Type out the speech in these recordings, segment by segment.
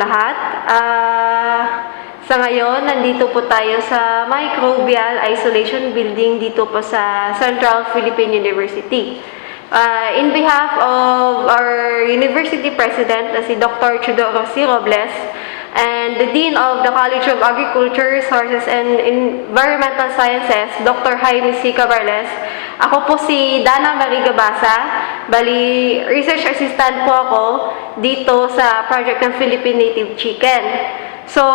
lahat. Sa ngayon, nandito po tayo sa Microbial Isolation Building dito po sa Central Philippine University. In behalf of our University President na si Dr. Chudoro C. Robles and the Dean of the College of Agriculture, Resources and Environmental Sciences, Dr. Jaime C. Cabarles, ako po si Dana Marie Gabasa, bali research assistant po ako dito sa project ng Philippine Native Chicken. So,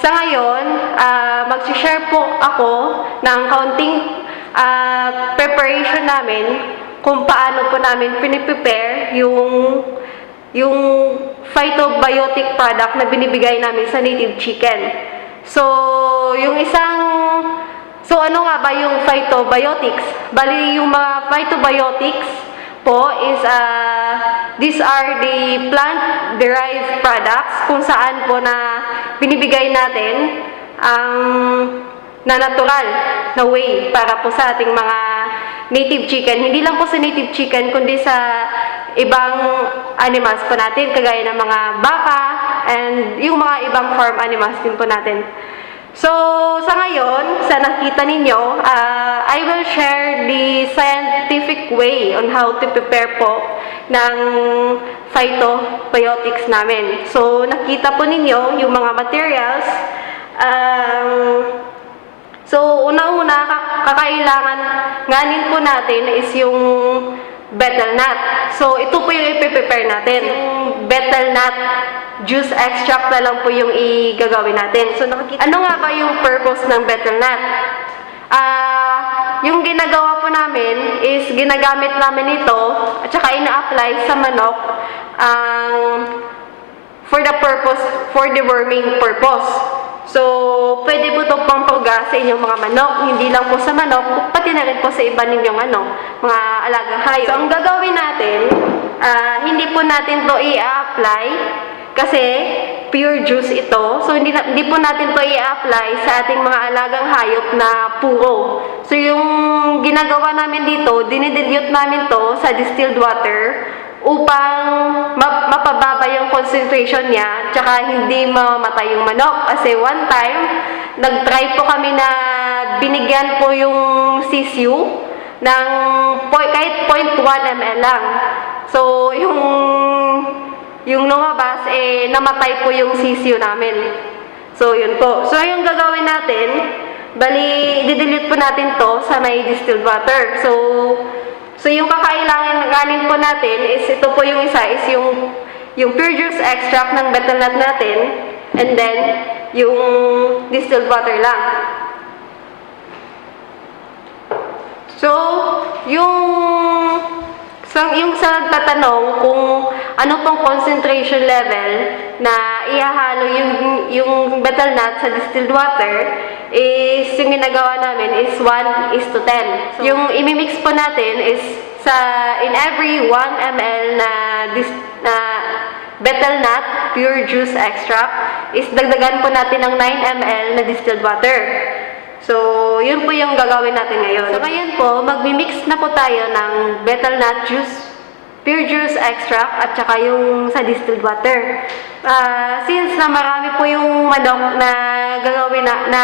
sa ngayon, mag-share po ako ng kaunting preparation namin kung paano po namin piniprepare yung phytobiotic product na binibigay namin sa native chicken. So, ano nga ba yung phytobiotics? Bali, yung mga phytobiotics po is, these are the plant-derived products kung saan po na binibigay natin na natural na way para po sa ating mga native chicken. Hindi lang po sa native chicken, kundi sa ibang animals po natin, kagaya ng mga baka and yung mga ibang farm animals din po natin. So, sa ngayon, sa nakita ninyo, I will share the scientific way on how to prepare po ng phytobiotics namin. So, nakita po ninyo yung mga materials. So, una-una, kakailangan nganin po natin is yung betel nut. So, ito po yung i-prepare natin. Yung betel nut juice extract na lang po yung igagawin natin. So, ano nga ba yung purpose ng betel nut? Yung ginagawa po namin is ginagamit namin ito at saka ina-apply sa manok for the worming purpose. So, pwede po ito pangpruga sa inyong mga manok. Hindi lang po sa manok, pati na rin po sa iba ninyong mga alagang hayop. So, ang gagawin natin, hindi po natin to i-apply kasi pure juice ito. So, hindi po natin to i-apply sa ating mga alagang hayop na puro. So, yung ginagawa namin dito, dinidilute namin to sa distilled water upang mapababa yung concentration niya, tsaka hindi mamamatay yung manok. Kasi one time, nag-try po kami na binigyan po yung sisiu ng kahit 0.1 ml lang. So, yung lumabas, namatay po yung sisiu namin. So, yun po. So, yung gagawin natin, bali, didilute po natin to sa may distilled water. So yung kakailanganin po natin is, ito po yung isa, is yung pure juice extract ng betel nut natin, and then, yung distilled water lang. So, yung sa nagtatanong kung ano pong concentration level na ihahalo yung betel nut sa distilled water, is yung ginagawa namin is 1:10. So, yung imimix po natin is in every 1 ml na betel nut pure juice extract, is dagdagan po natin ng 9 ml na distilled water. So, yun po yung gagawin natin ngayon. So, ngayon po, magmimix na po tayo ng betel nut juice, pure juice extract, at saka yung sa distilled water. Since na marami po yung manok na gagawin na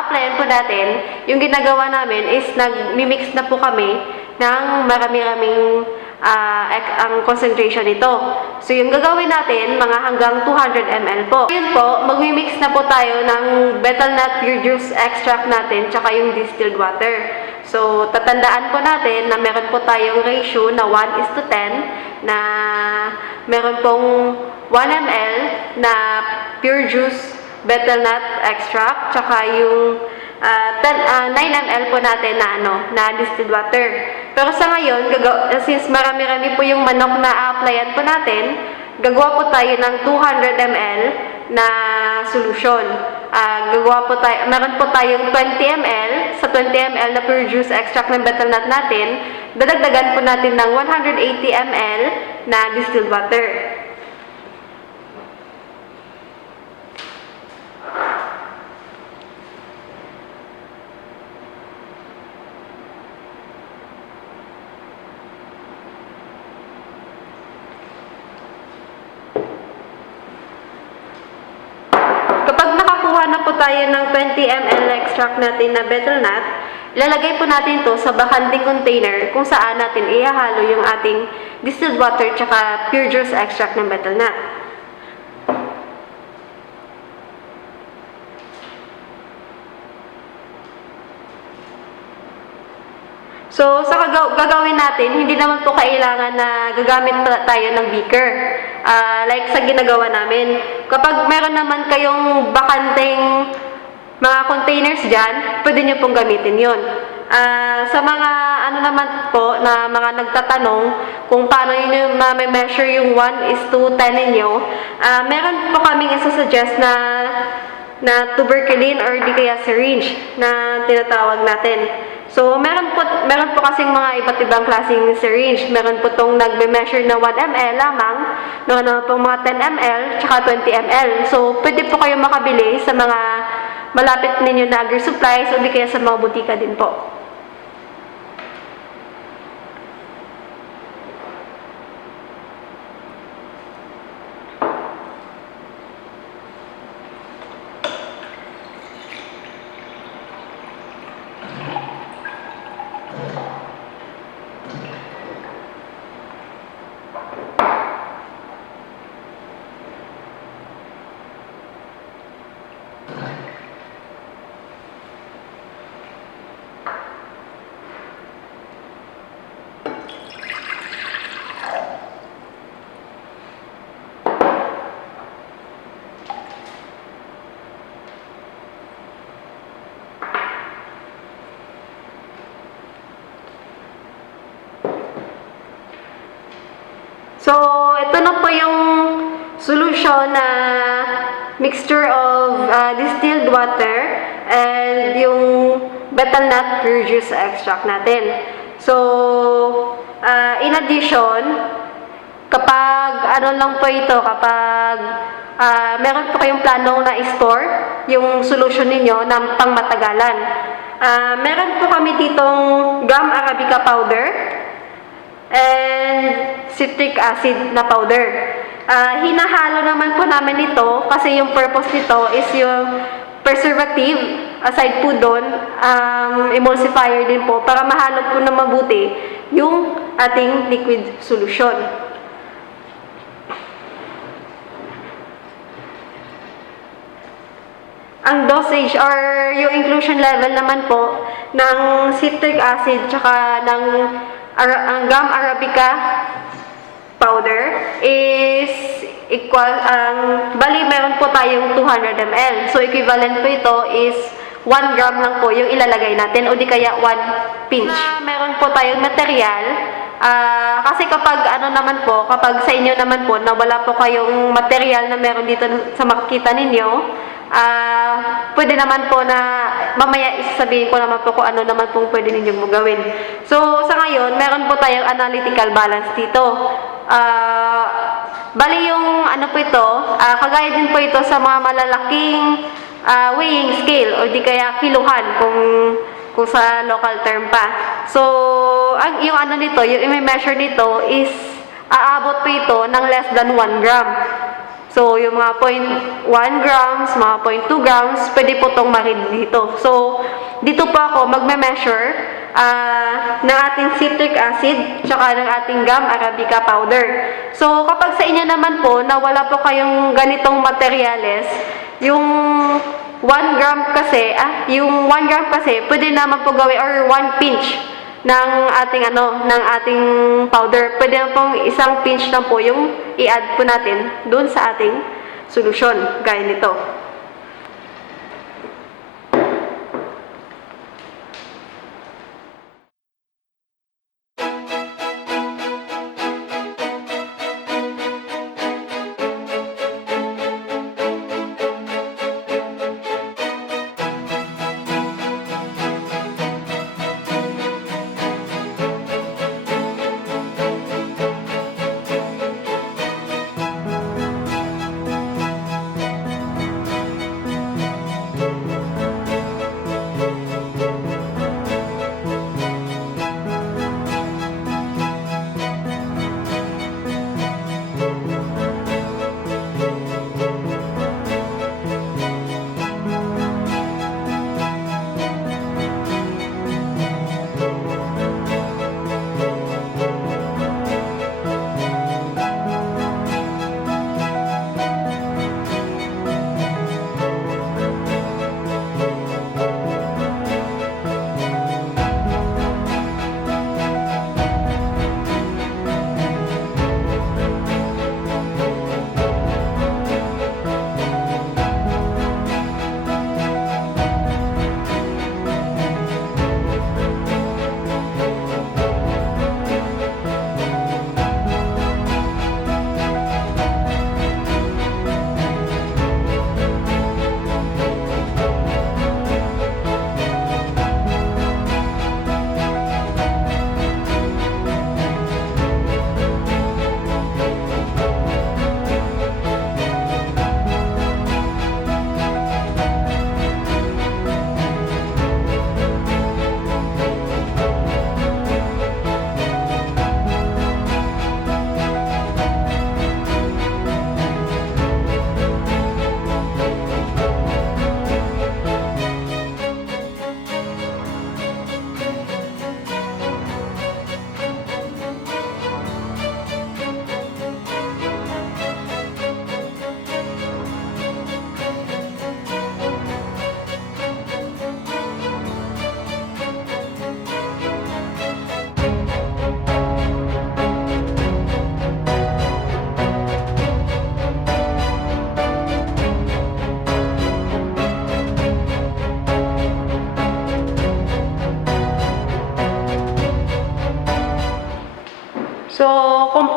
applyan po natin, yung ginagawa namin is nagmimix na po kami ng marami-raming ang concentration nito. So, yung gagawin natin, mga hanggang 200 ml po. Yun po, magmimix na po tayo ng betel nut pure juice extract natin, tsaka yung distilled water. So, tatandaan po natin na meron po tayong ratio na 1:10, na meron pong 1 ml na pure juice betel nut extract, tsaka yung 9 ml po natin na distilled water. Pero sa ngayon, since marami-rami po yung manok na applyan po natin, gagawa po tayo ng 200 ml na solution. Meron po tayong 20 ml, sa 20 ml na pure juice extract ng betel nut natin, dadagdagan po natin ng 180 ml na distilled water. na po tayo ng 20 ml extract natin na betel nut, ilalagay po natin to sa bakanting container kung saan natin ihahalo yung ating distilled water tsaka pure juice extract ng betel nut. So, sa gagawin natin, hindi naman po kailangan na gagamit tayo ng beaker. Like sa ginagawa namin. Kapag meron naman kayong bakanteng mga containers dyan, pwede nyo pong gamitin yun. Sa mga ano naman po na mga nagtatanong kung paano nyo ma-measure yung 1:10 ninyo, meron po kaming isa-suggest na tuberculin or di kaya syringe na tinatawag natin. So, meron po kasing mga iba't ibang klaseng syringe. Meron po itong nagme-measure na 1 ml lamang, meron po mga 10 ml, tsaka 20 ml. So, pwede po kayo makabili sa mga malapit ninyo na agri-supplies o di kaya sa mga butika din po. So, ito na po yung solution na mixture of distilled water and yung betel nut pure juice extract natin. So, in addition, kapag ano lang po ito, kapag meron po kayong planong na i-store yung solution ninyo na pangmatagalan. Meron po kami ditong gum arabica powder and citric acid na powder. Hinahalo naman po namin ito kasi yung purpose nito is yung preservative, aside po doon, emulsifier din po para mahalo po na mabuti yung ating liquid solution. Ang dosage or yung inclusion level naman po ng citric acid tsaka ng gum arabica powder is equal, bali meron po tayong 200 ml. So equivalent po ito is 1 gram lang po yung ilalagay natin o di kaya 1 pinch. Meron po tayong material. Kasi kapag ano naman po, kapag sa inyo naman po na wala po kayong material na meron dito sa makikita ninyo, pwede naman po na mamaya isasabihin ko naman po kung ano naman pong pwede ninyong gawin. So, sa ngayon, meron po tayong analytical balance dito. Bali yung ano po ito, kagaya din po ito sa mga malalaking weighing scale o di kaya kiluhan kung sa local term pa. So, yung ano nito, yung i-measure nito is aabot po ito ng less than 1 gram. So, yung mga 0.1 grams, mga 0.2 grams, pwede po itong ma-read dito. So, dito po ako magme-measure ng ating citric acid tsaka ng ating gum arabica powder. So, kapag sa inyo naman po na wala po kayong ganitong materyales, yung 1 gram kasi, pwede naman po gawin or 1 pinch ng ating powder. Pwede na pong isang pinch lang po yung i-add po natin doon sa ating solusyon, gaya nito.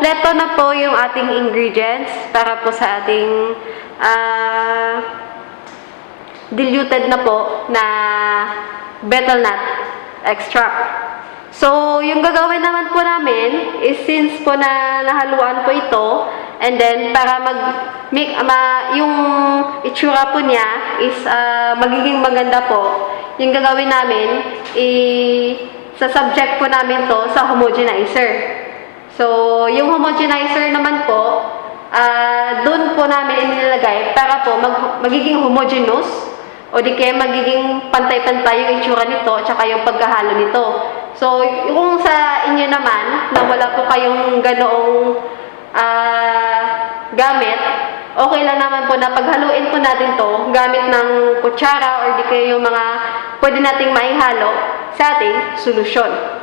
kompleto na po yung ating ingredients para po sa ating diluted na po na betel nut extract. So, yung gagawin naman po namin is since po na nahaluan po ito, and then para yung itsura po niya is magiging maganda po, yung gagawin namin sa subject po namin to sa homogenizer. So, yung homogenizer naman po, doon po namin inilalagay para po magiging homogeneous o di kaya magiging pantay-pantay yung itsura nito at saka yung pagkahalo nito. So, kung sa inyo naman na wala po kayong ganoong gamit, okay lang naman po na paghaluin po natin to gamit ng kutsara or di kaya yung mga pwede nating maihalo sa ating solusyon.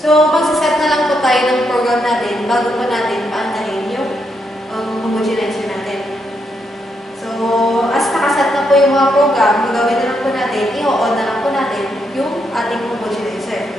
So, magsiset na lang po tayo ng program natin bago po natin paandahin yung homogenizer natin. So, as nakaset na po yung mga program, gagawin na lang po natin, i-on na lang po natin yung ating homogenizer.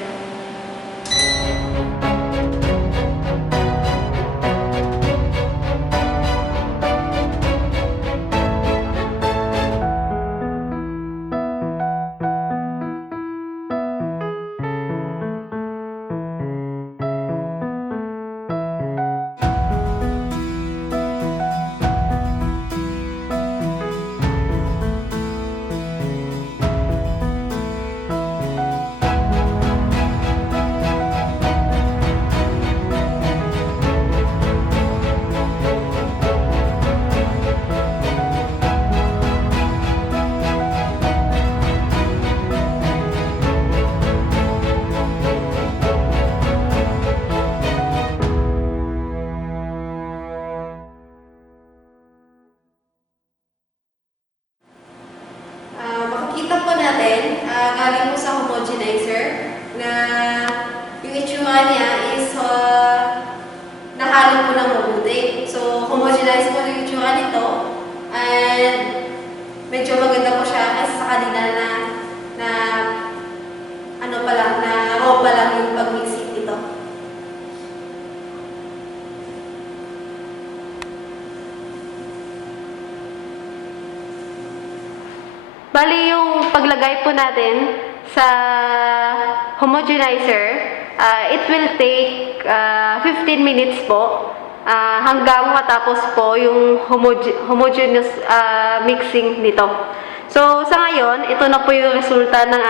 Makikita po natin, galing po sa homogenizer na yung itsura niya is nahalo po ng mabuti. So, homogenize po yung itsura nito and medyo maganda po siya kasi sa kanina na ano pa lang, na raw pa lang yung pag-mixing nito. Bali, yung paglagay po natin sa homogenizer, it will take 15 minutes po hanggang matapos po yung homogeneous mixing nito. So, sa ngayon, ito na po yung resulta ng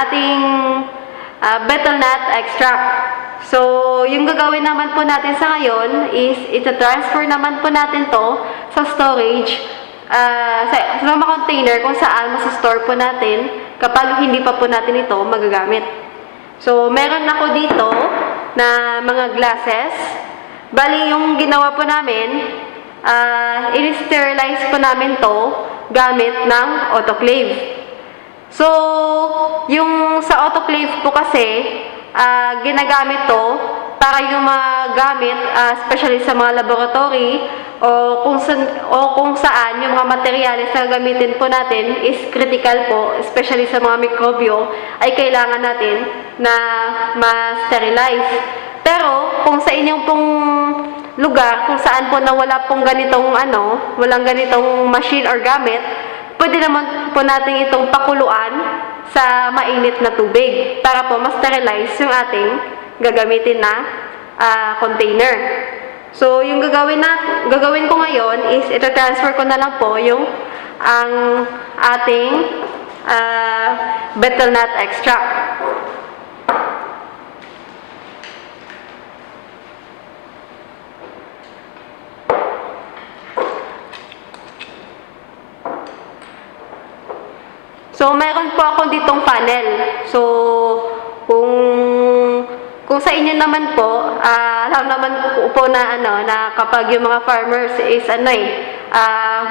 ating betel nut extract. So, yung gagawin naman po natin sa ngayon is ita-transfer naman po natin to sa storage sa mga container kung saan masastore po natin kapag hindi pa po natin ito magagamit. So, meron ako dito na mga glasses. Bali, yung ginawa po namin, i-sterilize po namin to gamit ng autoclave. So, yung sa autoclave po kasi, ginagamit to para yung mga gamit, especially sa mga laboratory, o kung saan yung mga materyales na gagamitin po natin is critical po, especially sa mga mikrobyo, ay kailangan natin na ma-sterilize. Pero kung sa inyong pong lugar, kung saan po na wala pong ganitong walang ganitong machine or gamit, pwede naman po natin itong pakuluan sa mainit na tubig para po ma-sterilize yung ating gagamitin na container. So, yung gagawin ko ngayon is ita-transfer ko na lang po ang ating betel nut extract. So, meron po ako ditong funnel. So, kung sa inyo naman po, alam naman po na na kapag yung mga farmers is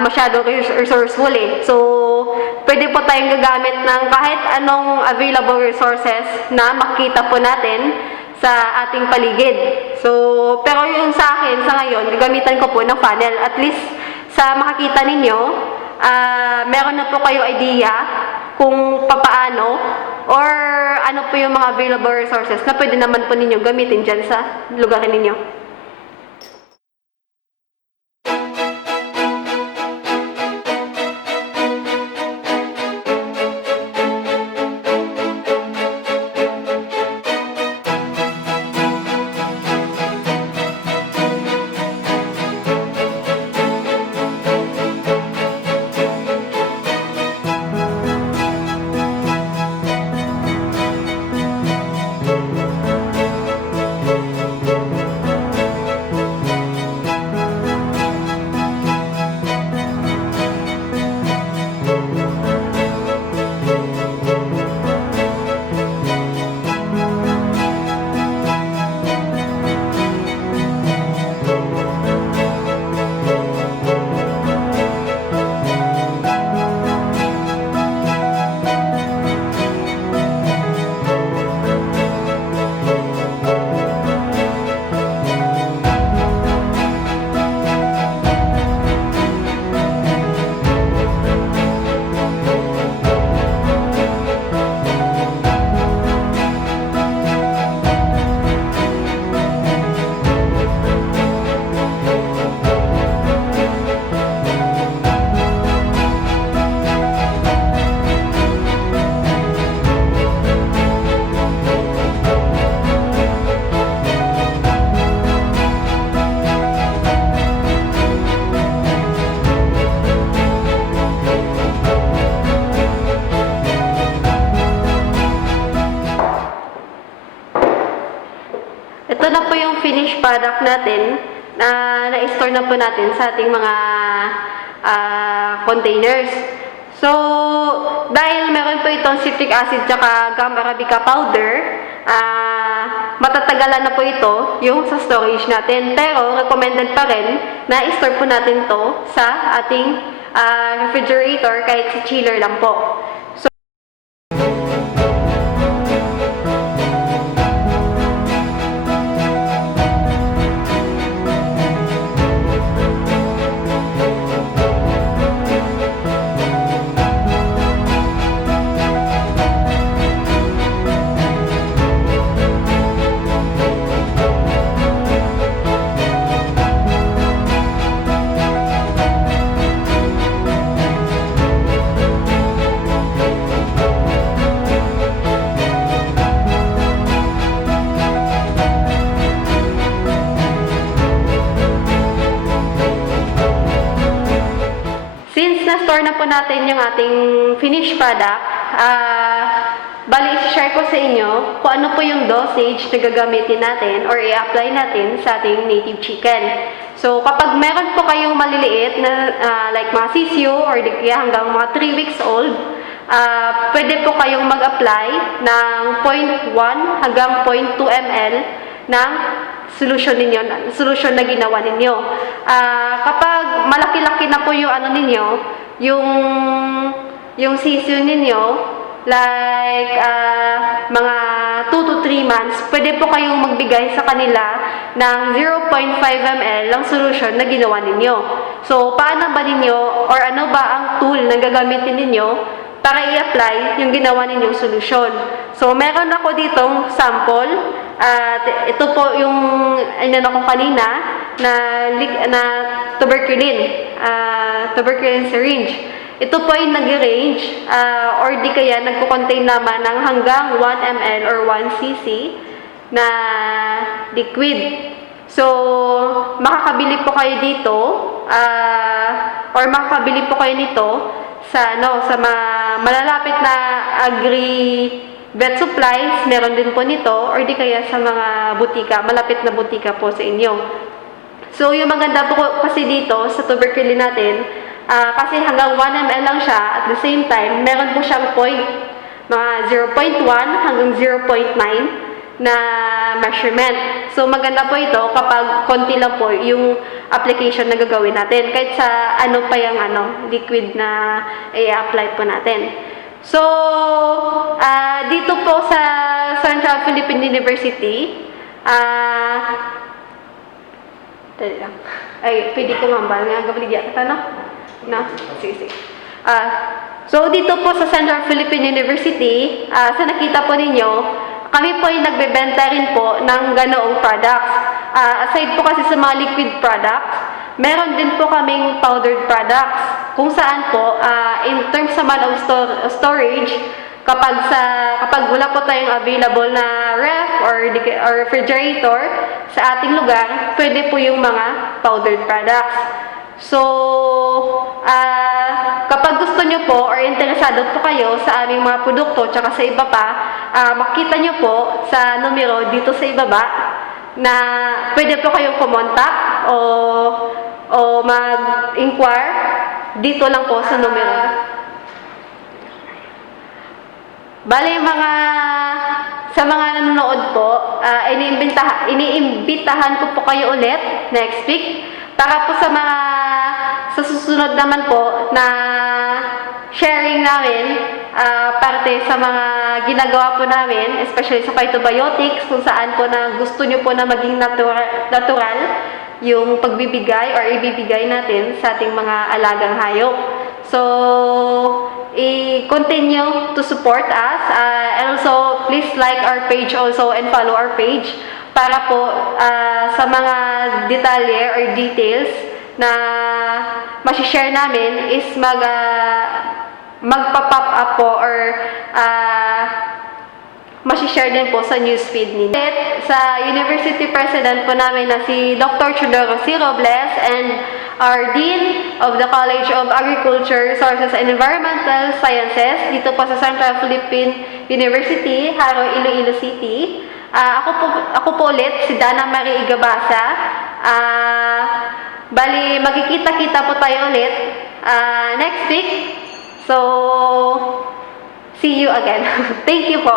masyado resourceful eh. So, pwede po tayong gagamit ng kahit anong available resources na makita po natin sa ating paligid. So, pero yung sa akin, sa ngayon, gagamitan ko po ng funnel. At least, sa makikita ninyo, meron na po kayo idea kung papaano or ano po yung mga available resources na pwede naman po ninyo gamitin dyan sa lugar ninyo. Ito na po yung finished product natin na na-store na po natin sa ating mga containers. So, dahil meron po itong citric acid tsaka gum arabica powder, matatagalan na po ito yung sa storage natin. Pero, recommended pa rin na i-store po natin to sa ating refrigerator kahit sa chiller lang po. Na-store na po natin yung ating finished product. Bali, i-share ko sa inyo kung ano po yung dosage na gagamitin natin or i-apply natin sa ating native chicken. So, kapag meron po kayong maliliit na like mga sisyo or hanggang mga 3 weeks old, pwede po kayong mag-apply ng 0.1 hanggang 0.2 ml ng solution ninyo, solution na ginawa ninyo. Kapag malaki-laki na po yung ano ninyo, yung sisyo ninyo, like mga 2 to 3 months, pwede po kayong magbigay sa kanila ng 0.5 ml ng solution na ginawa ninyo. So, paano ba ninyo or ano ba ang tool na gagamitin ninyo para i-apply yung ginawa ninyong solution? So, meron ako ditong sample. Ito po yung inano ko kanina na tuberculin syringe. Ito po ay nag-range or di kaya nagko-contain naman ng hanggang 1 ml or 1 cc na liquid. So, makakabili po kayo dito or makakabili po kayo nito sa malalapit na vet supplies, meron din po nito, or di kaya sa mga butika, malapit na butika po sa inyo. So, yung maganda po kasi dito sa tuberculin natin, kasi hanggang 1 ml lang siya, at the same time, meron po siyang mga 0.1 hanggang 0.9 na measurement. So, maganda po ito kapag konti lang po yung application na gagawin natin. Kahit sa ano pa yung liquid na i-apply po natin. So, dito po sa Central Philippine University, pwede ko ngambal nga gabaligya kita, no? No? Sige, sige. So, dito po sa Central Philippine University, sa nakita po ninyo, kami po ay nagbebenta rin po ng ganoong products. Aside po kasi sa mga liquid products, meron din po kaming powdered products. Kung saan po, in terms naman of storage, kapag wala po tayong available na ref or refrigerator sa ating lugar, pwede po yung mga powdered products. So, kapag gusto nyo po or interesado po kayo sa aming mga produkto tsaka sa iba pa, makita nyo po sa numero dito sa ibaba na pwede po kayong kumontak o mag-inquire dito lang po sa numero. Bale, sa mga nanonood po, iniimbitahan ko po kayo ulit next week para po sa susunod naman po na sharing namin parte sa mga ginagawa po namin, especially sa phytobiotics, kung saan po na gusto nyo po na maging natural yung pagbibigay or ibibigay natin sa ating mga alagang hayop. So, continue to support us and also please like our page also and follow our page para po sa mga detalye or details na masishare namin is magpa-pop up po or masishare din po sa newsfeed ninyo. Sa University President po namin na si Dr. Chodoro C. Robles and our Dean of the College of Agriculture, Resources and Environmental Sciences dito po sa Central Philippine University, Haro, Iloilo City. Ako po ulit, si Dana Marie Igabasa. Bali, magkikita-kita po tayo ulit next week. So, see you again. Thank you po.